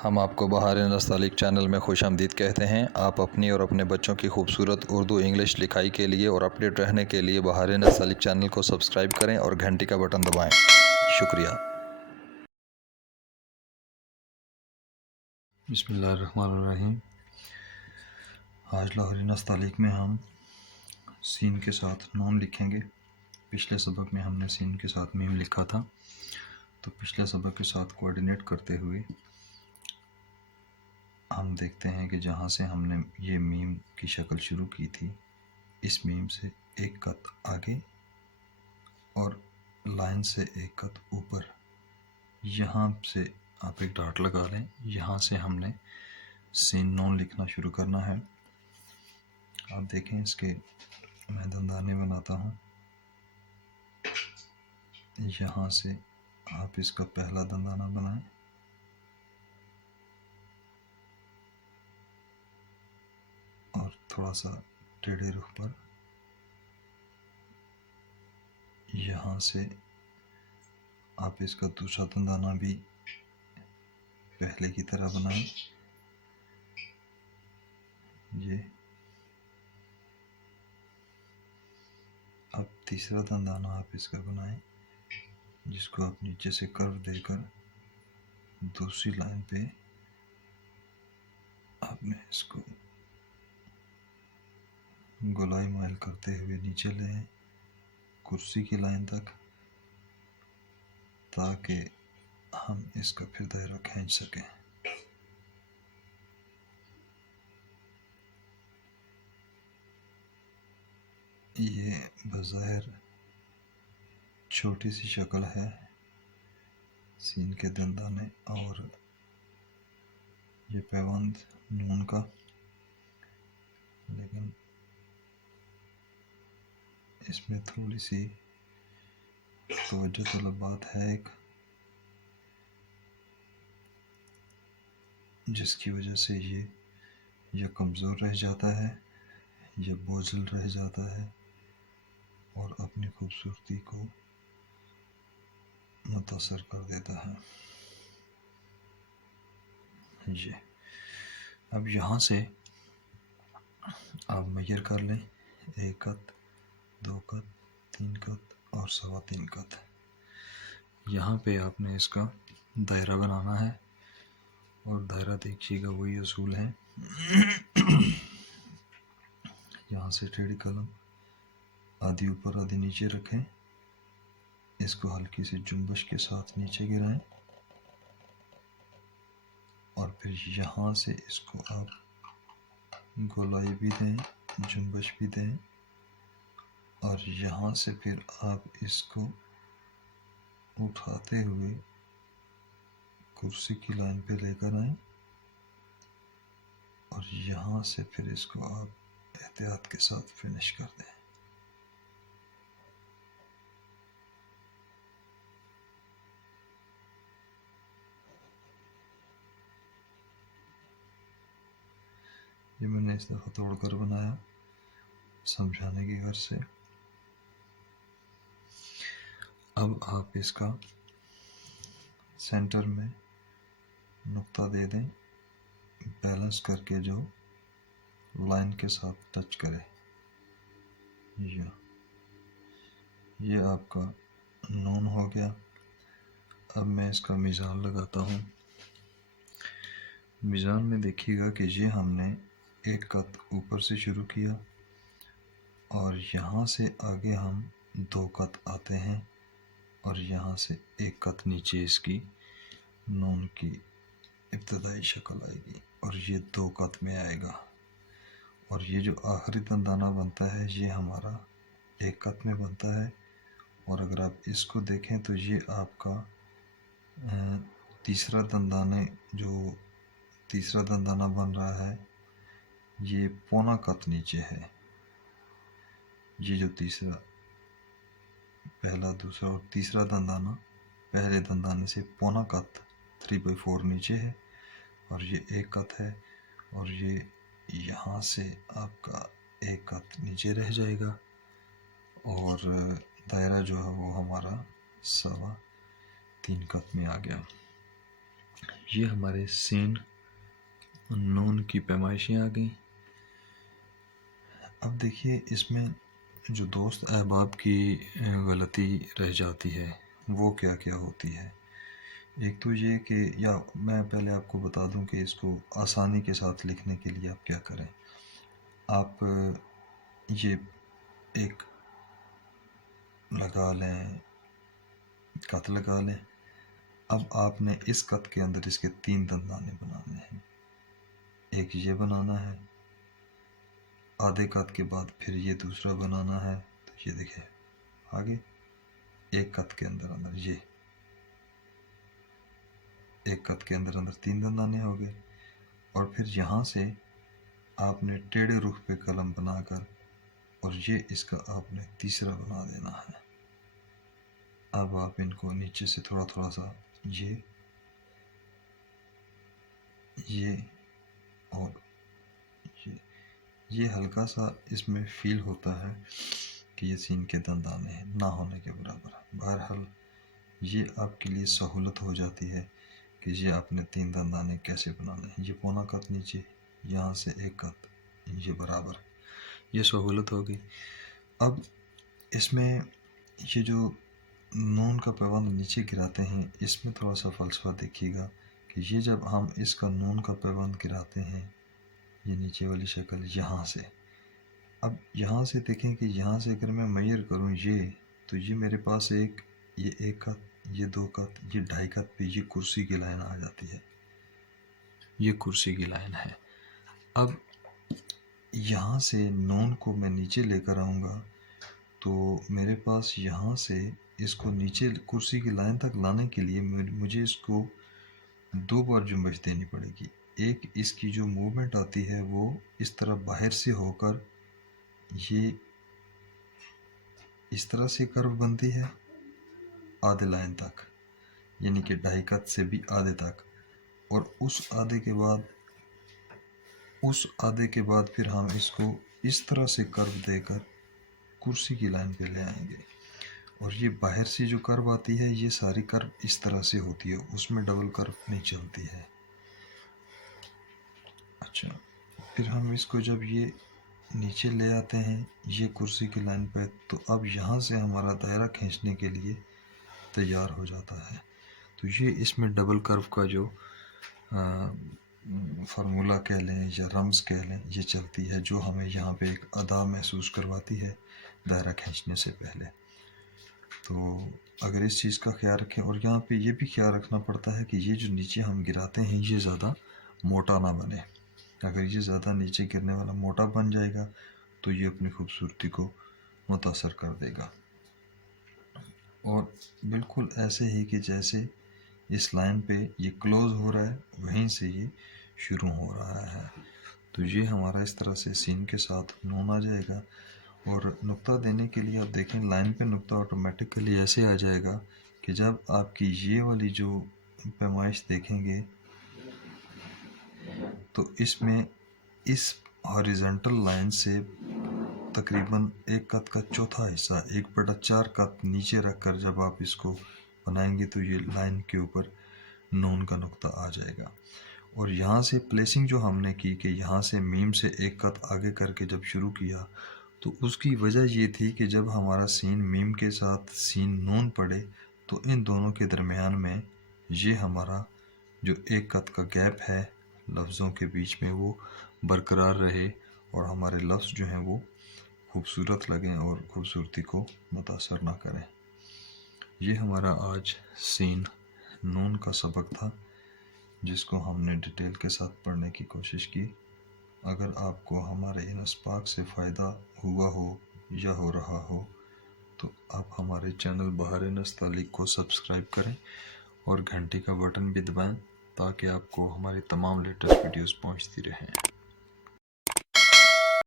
हम आपको बहार नस्तालिक चैनल में खुशामदीद कहते हैं। आप अपनी और अपने बच्चों की खूबसूरत उर्दू इंग्लिश लिखाई के लिए और अपडेट रहने के लिए बहार नस्तालिक चैनल को सब्सक्राइब करें और घंटी का बटन दबाएं। शुक्रिया। बिस्मिल्लाहिर्रहमानिर्रहीम। आज लाहौरी नस्तालिक में हम सीन के साथ नून लिखेंगे। पिछले सबक में हमने सीन के साथ मीम लिखा था, तो पिछले सबक के साथ कोऑर्डिनेट करते हुए हम देखते हैं कि जहाँ से हमने ये मीम की शक्ल शुरू की थी, इस मीम से एक कत आगे और लाइन से एक कत ऊपर, यहाँ से आप एक डॉट लगा लें। यहाँ से हमने सीन नून लिखना शुरू करना है। आप देखें, इसके मैं दंदाने बनाता हूँ। यहाँ से आप इसका पहला दंदाना बनाएं और थोड़ा सा टेढ़े रुख पर यहाँ से आप इसका दूसरा दंदाना भी पहले की तरह बनाएं। ये अब तीसरा दंदाना आप इसका बनाएं, जिसको आप नीचे से कर्व देकर दूसरी लाइन पे आपने इसको गोलाई माइल करते हुए नीचे ले आए कुर्सी की लाइन तक, ताकि हम इसका फिर दायरा खींच सकें। ये बज़ाहिर छोटी सी शक्ल है सीन के दंदाने और ये पैबंद नून का, लेकिन इसमें थोड़ी सी तवज्जो तलब बात है एक, जिसकी वजह से ये या कमज़ोर रह जाता है या बोझल रह जाता है और अपनी खूबसूरती को मुतासर कर देता है। ये अब यहाँ से आप मेजर कर लें, एक कत, दो कत, तीन कत और सवा तीन कत। यहाँ पे आपने इसका दायरा बनाना है और दायरा देखिएगा वही असूल है। यहाँ से टेढ़ी कलम आधी ऊपर आधी नीचे रखें, इसको हल्की सी जुम्बश के साथ नीचे गिराएं और फिर यहाँ से इसको आप गोलाई भी दें, जुम्बश भी दें और यहाँ से फिर आप इसको उठाते हुए कुर्सी की लाइन पे लेकर आएं और यहाँ से फिर इसको आप एहतियात के साथ फिनिश कर दें। ये मैंने इस दफ़ा तोड़कर बनाया समझाने की गर्ज से। अब आप इसका सेंटर में नुक्ता दे दें, बैलेंस करके जो लाइन के साथ टच करे। ये आपका नून हो गया। अब मैं इसका मीज़ान लगाता हूँ। मीज़ान में देखिएगा कि ये हमने एक कत ऊपर से शुरू किया और यहाँ से आगे हम दो कत आते हैं और यहाँ से एक कत नीचे इसकी नून की इब्तदाई शक्ल आएगी और ये दो कत में आएगा और ये जो आखिरी दंदाना बनता है ये हमारा एक कत में बनता है। और अगर आप इसको देखें तो ये आपका तीसरा दंदाना बन रहा है, ये पौना कत नीचे है। ये जो तीसरा, पहला, दूसरा और तीसरा दंदाना पहले दंदाने से पौना कत 3/4 नीचे है और ये एक कत है और ये यहाँ से आपका एक कत नीचे रह जाएगा और दायरा जो है वो हमारा सवा तीन कत में आ गया। ये हमारे सीन नून की पैमाइशें आ गई। अब देखिए इसमें जो दोस्त अहबाब की गलती रह जाती है वो क्या क्या होती है। एक तो ये कि, या मैं पहले आपको बता दूं कि इसको आसानी के साथ लिखने के लिए आप क्या करें। आप ये एक लगा लें, कत लगा लें। अब आपने इस कत के अंदर इसके 3 दंदाने बनाने हैं। एक ये बनाना है, आधे कत के बाद फिर ये दूसरा बनाना है। तो ये देखिए आगे एक कत के अंदर अंदर ये एक कत के अंदर अंदर 3 दंदाने हो गए। और फिर यहाँ से आपने टेढ़े रुख पे कलम बनाकर और ये इसका आपने तीसरा बना देना है। अब आप इनको नीचे से थोड़ा थोड़ा सा ये और ये हल्का सा इसमें फील होता है कि ये सीन के दंदाने हैं ना होने के बराबर। बहरहाल ये आपके लिए सहूलत हो जाती है कि ये आपने 3 दंदाने कैसे बनाने हैं। ये पौना कत नीचे, यहाँ से एक कत, ये बराबर, ये सहूलत हो गई। अब इसमें ये जो नून का पैबंद नीचे गिराते हैं इसमें थोड़ा सा फ़लसफ़ा देखिएगा कि ये जब हम इसका नून का पैबंद गिराते हैं ये नीचे वाली शक्ल यहाँ से, अब यहाँ से देखें कि यहाँ से अगर मैं मेजर करूँ ये, तो ये मेरे पास ये एक कत, ये 2 कत, ये 2.5 कत पे ये कुर्सी की लाइन आ जाती है। ये कुर्सी की लाइन है। अब यहाँ से नून को मैं नीचे लेकर आऊँगा तो मेरे पास यहाँ से इसको नीचे कुर्सी की लाइन तक लाने के लिए मुझे इसको 2 बार जुम्बश देनी पड़ेगी। एक इसकी जो मूवमेंट आती है वो इस तरह बाहर से होकर ये इस तरह से कर्व बनती है आधे लाइन तक, यानी कि 2.5 कत से भी आधे तक। और उस आधे के बाद फिर हम इसको इस तरह से कर्व देकर कुर्सी की लाइन पे ले आएंगे। और ये बाहर से जो कर्व आती है ये सारी कर्व इस तरह से होती है, उसमें डबल कर्व नहीं चलती है। अच्छा, फिर हम इसको जब ये नीचे ले आते हैं ये कुर्सी की लाइन पे, तो अब यहाँ से हमारा दायरा खींचने के लिए तैयार हो जाता है। तो ये इसमें डबल कर्व का जो फार्मूला कह लें या रम्ज़ कह लें ये चलती है, जो हमें यहाँ पे एक अदा महसूस करवाती है दायरा खींचने से पहले। तो अगर इस चीज़ का ख्याल रखें, और यहाँ पे ये भी ख्याल रखना पड़ता है कि ये जो नीचे हम गिराते हैं ये ज़्यादा मोटा ना बने। अगर ये ज़्यादा नीचे गिरने वाला मोटा बन जाएगा तो ये अपनी खूबसूरती को मुतासर कर देगा। और बिल्कुल ऐसे ही कि जैसे इस लाइन पे ये क्लोज़ हो रहा है वहीं से ये शुरू हो रहा है। तो ये हमारा इस तरह से सीन के साथ नून आ जाएगा। और नुक्ता देने के लिए आप देखें लाइन पे नुक्ता ऑटोमेटिकली ऐसे आ जाएगा कि जब आपकी ये वाली जो पैमाइश देखेंगे तो इसमें इस हॉरिजॉन्टल लाइन से तकरीबन एक कत का चौथा हिस्सा 1/4 कत नीचे रखकर जब आप इसको बनाएंगे तो ये लाइन के ऊपर नून का नुक्ता आ जाएगा। और यहाँ से प्लेसिंग जो हमने की कि यहाँ से मीम से एक कत आगे करके जब शुरू किया तो उसकी वजह ये थी कि जब हमारा सीन मीम के साथ सीन नून पड़े तो इन दोनों के दरमियान में ये हमारा जो एक कत का गैप है लफ्ज़ों के बीच में वो बरकरार रहे और हमारे लफ्ज़ जो हैं वो खूबसूरत लगें और खूबसूरती को मुतासर ना करें। ये हमारा आज सीन नून का सबक था जिसको हमने डिटेल के साथ पढ़ने की कोशिश की। अगर आपको हमारे इन अस्पाक से फ़ायदा हुआ हो या हो रहा हो तो आप हमारे चैनल बहार नस्तालिक को सब्सक्राइब करें और घंटी का बटन भी दबाएं ताकि आपको हमारी तमाम लेटेस्ट वीडियोस पहुंचती रहें।